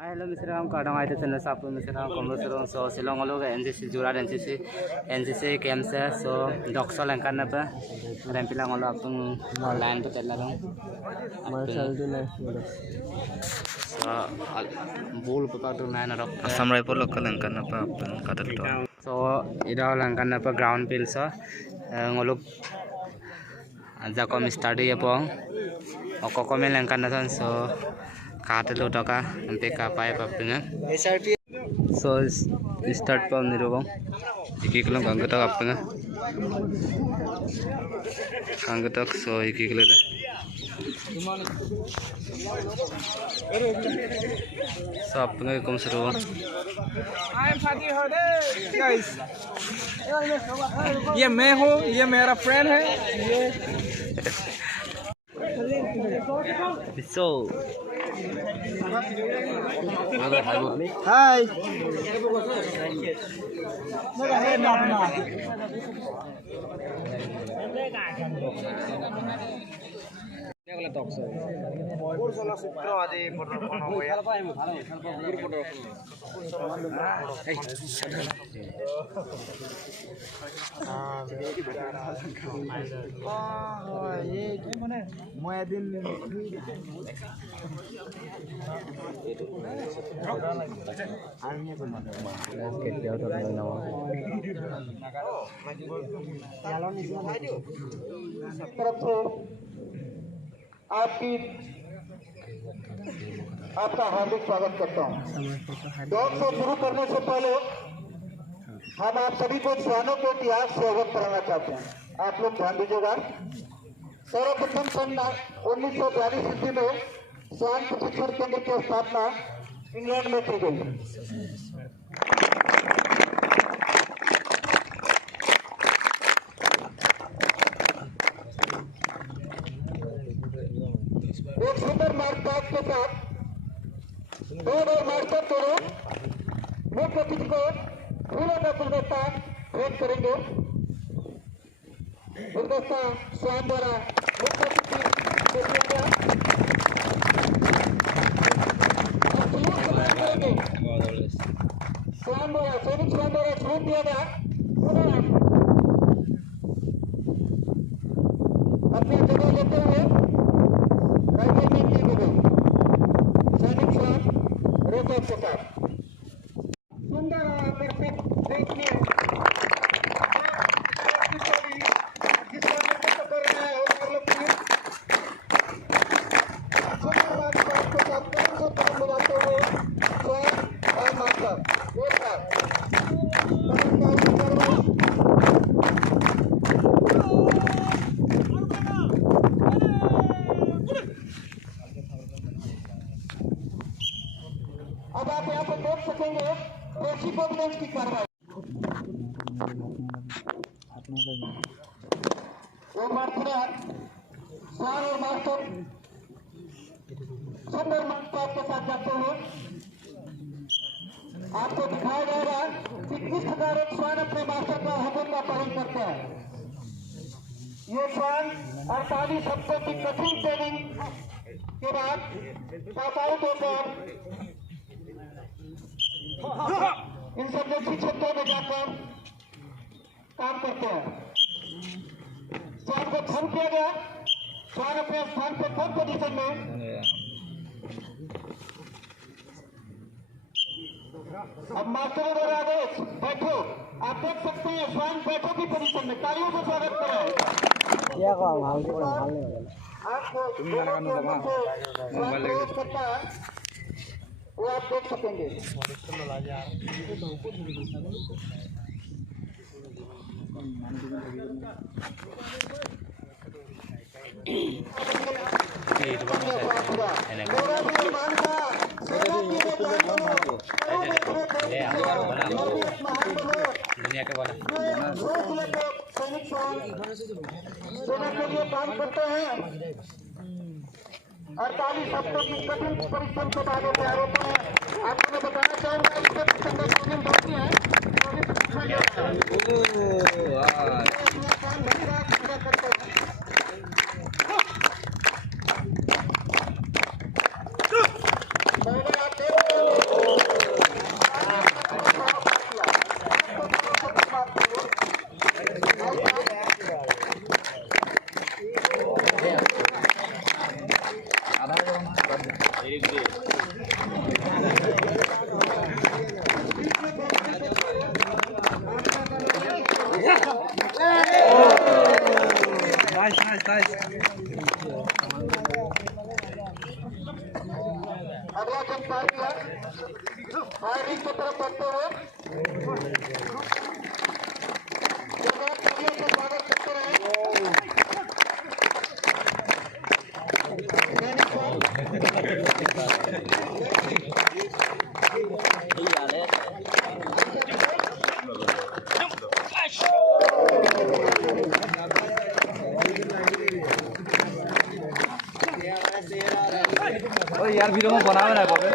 Hi, hello, Mr. Ram. Kardong आए थे चंद्र साहब Mr. Ram commerce so Shillong लोग एनसीसी जुड़ा एनसीसी कैंप से सो डॉक्टर लंका न पे रैंपिला वाला अपन लाइन पे चल रहा हूँ सो बोल पता तो लाइन रख assam rifle local lengkan apa अपन kata तो सो इधर लंका न पे ग्राउंड पिल सो ngolok जाको स्टार्ट ये पोंग ओको में लंका न सो काटे लो टका पे का पाए पापिंगा सो स्टार्ट पर निरोगो iki kilang kanggetak apinga kanggetak so iki kilo deh so apinga ikom seru guys ये मैं हूँ ये मेरा फ्रेंड है so हाय आपका हार्दिक स्वागत करता हूँ। दौड़ को शुरू करने से पहले हम आप सभी को स्वानों के इतिहास से अवगत कराना चाहते हैं। आप लोग ध्यान दीजिएगा। सर्वप्रथम सन 1942 ईस्वी में स्वान प्रशिक्षण केंद्र की स्थापना इंग्लैंड में की गई। एक सुंदर मार्ग पाथ के साथ रोड और मार्ग पर दोनों मुख्य अतिथि को फूलों का गुलदस्ता भेंट करेंगे। गुलदस्ता स्वान द्वारा मुख्य अतिथि को दिया गया। स्वान द्वारा सैनिक स्वान द्वारा छूट दिया गया। अपनी जगह लेते हुए सैनिक स्वान रोकों के साथ सुंदर आकर्षक देखने जिसका नेतृत्व कर रहा है सुंदर राजपाट के साथ कदम से कदम मिलाते हुए स्वान और मास्टर एक साथ अब आप यहाँ पर देख सकेंगे प्रेसिडेंट की कार्रवाई। वो मार्चने स्वान और मास्टर सुंदर मंचपात के साथ जाते हुए आपको दिखाया जाएगा कि किस प्रकार एक स्वान अपने मास्टर का हुक्म का पालन करता है। ये स्वान 48 हफ्तों की कठिन ट्रेनिंग के बाद पास आउट होकर इन संरक्षित क्षेत्रों में जाकर काम करते हैं। स्वान को थम किया गया। स्वान अपने स्थान पर थम पोजीशन में अब मास्टरों द्वारा आदेश बैठो। आप देख सकते हैं स्वान बैठो की पोजीशन में तालियों से स्वागत करें। आपको प्रवेश करता है वो आप देख सकेंगे। दुनिया के बोला सैनिक सेना के लिए काम करते हैं। 48 हफ्तों की कठिन परिश्रम के बाद तैयार होते हैं। आपको मैं बताना चाहूंगा इसके प्रशिक्षण होती है करते हैं। अगला जंप पार किया, फायरिंग की तरफ बढ़ते हुए स्वागत करते रहे। यार वीडियो में बनावे ना बाबे।